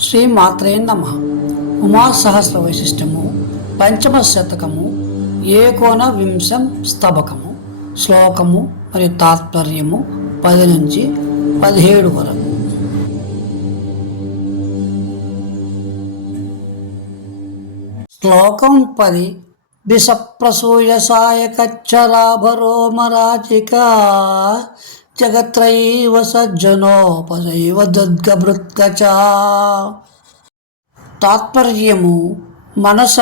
శ్రీ మాత్రే నమ. ఉమా సహస్ర వైశిష్టము పంచమ శతకము ఏకోన వింశం స్తబకము శ్లోకము మరియు తాత్పర్యము పది నుంచి పదిహేడు వరకు. శ్లోకం పది. బిసప్రసూయ సాయకచ్చరాభరో జగత్రైవ సజ్జనోపసైవ దద్గభృత్కచ తాత్పర్యము మనస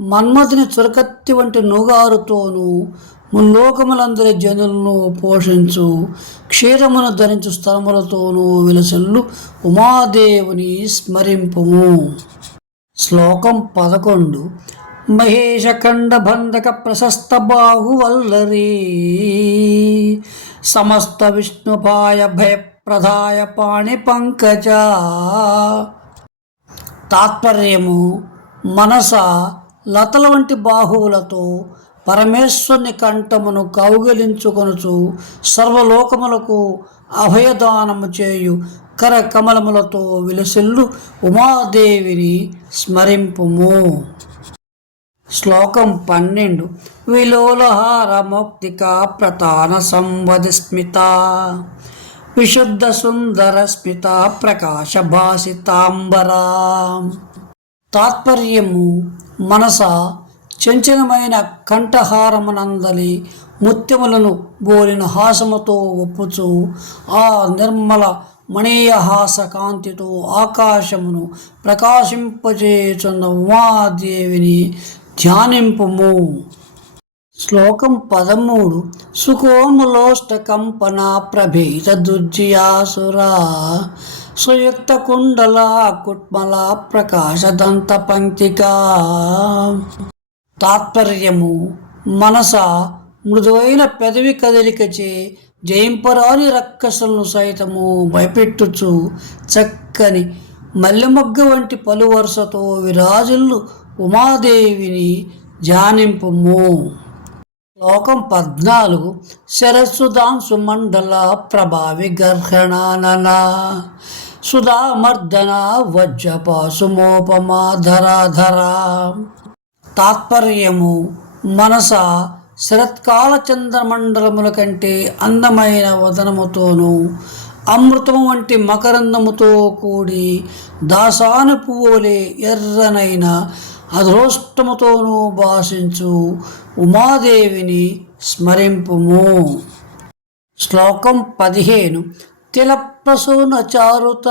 మన్మథుని చురకత్తి వంటి నూగారుతోనూ ముల్లోకములందరి జనులను పోషించు క్షీరమును ధరించు స్థలములతోనూ విలసల్లు ఉమాదేవుని స్మరింపుము. శ్లోకం పదకొండు. మహేషఖండ బంధక ప్రశస్త బాహువల్లరీ సమస్త విష్ణుపాయ భయప్రదాయ పాణి పంకజ తాత్పర్యము మనస లతల వంటి బాహువులతో పరమేశ్వరుని కంఠమును కౌగిలించుకొనుచు సర్వలోకములకు అభయదానము చేయు కరకమలములతో విలసిల్లు ఉమాదేవిని స్మరింపుము. శ్లోకం పన్నెండు. విలోలహార మౌక్తిక ప్రతాన సంవది స్మిత. విశుద్ధ సుందర స్మిత ప్రకాశ భాసితాంబరా. తాత్పర్యము మనస చంచలమైన కంఠహారమునందలి ముత్యములను బోలిన హాసముతో ఒప్పుచు ఆ నిర్మల మణీయహాస కాంతితో ఆకాశమును ప్రకాశింపచేచున్న ఉమాదేవిని ధ్యానింపుము. శ్లోకం పదమూడు. సుకోమలోష్టకంపన ప్రభేద ప్రభేత దుర్జయాసురా సుయుక్త కుండల కుట్మల ప్రకాశదంత పంక్తిక తాత్పర్యము. మనస మృదువైన పెదవి కదలికచే జయింపరాని రక్కసులను సైతము భయపెట్టుచు చక్కని మల్లెమొగ్గ వంటి పలు వరుసతో విరాజులు ఉమాదేవిని ధ్యానింపుము శ్లోకం పద్నాలుగు. శరస్సుదాం మండల ప్రభావి గర్హణానన. సుధామర్దన వజ్రపాసుమోపమాధరాధరా తాత్పర్యము మనస శరత్కాల చంద్రమండలముల కంటే అందమైన వదనముతోనూ అమృతం వంటి మకరందముతో కూడి దాసాను పువ్వులే ఎర్రనైన అధోష్టముతోనూ భాషించు ఉమాదేవిని స్మరింపుము. శ్లోకం పదిహేను. తిలప్రసూన చారుత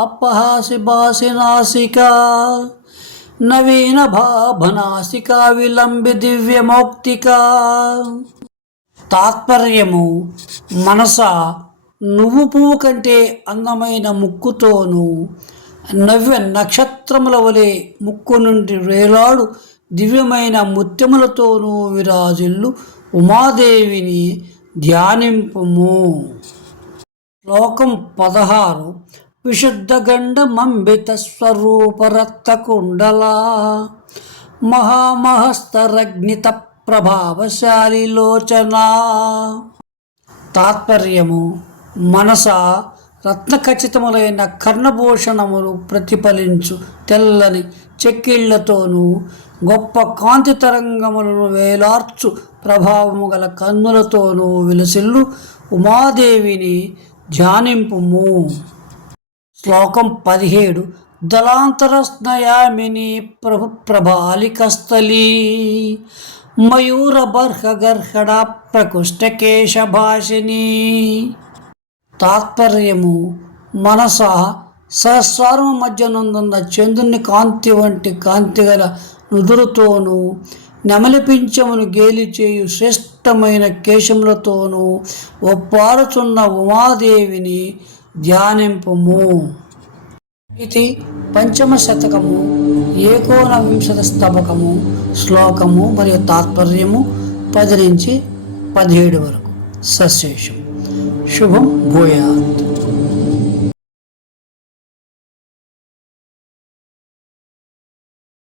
అపహాసి బాసి నాసిక నవీన భాభనాసిక విలంబి దివ్యమౌక్తిక. తాత్పర్యము మనస నువ్వు పువ్వు కంటే అందమైన ముక్కుతోనూ నవ్య నక్షత్రముల వలె ముక్కు నుండి వేలాడు దివ్యమైన ముత్యములతోనూ విరాజిల్లు. ఉమాదేవిని ధ్యానింపుము. శ్లోకం పదహారు. విశుద్ధ గండమంబిత స్వరూపరక్త కుండలా. మహామహస్తరగ్నిత ప్రభావశాలి లోచనా. తాత్పర్యము మనస రత్నఖచితములైన కర్ణభూషణములు ప్రతిఫలించు తెల్లని చెక్కిళ్ళతోనూ గొప్ప కాంతి తరంగములను వేలార్చు ప్రభావము గల కన్నులతోనూ విలసిల్లు ఉమాదేవిని ధ్యానింపుము. శ్లోకం పదిహేడు. దళాంతరస్నయామిని ప్రభు ప్రభాలికస్థలీ. మయూరబర్హగర్హణ ప్రకుష్టకేశభాషిని తాత్పర్యము మనస సహస్రారము మధ్యనుందున్న చంద్రుని కాంతి వంటి కాంతి గల నుదురుతోనూ నెమలిపించమును గేలి చేయు శ్రేష్టమైన కేశములతోనూ ఒప్పారుచున్న ఉమాదేవిని ధ్యానింపము. ఇది పంచమ శతకము ఏకోనవింశత స్తబకము శ్లోకము మరియు తాత్పర్యము పది నుంచి పదిహేడు వరకు. సశేషం. শুভম গোয়াত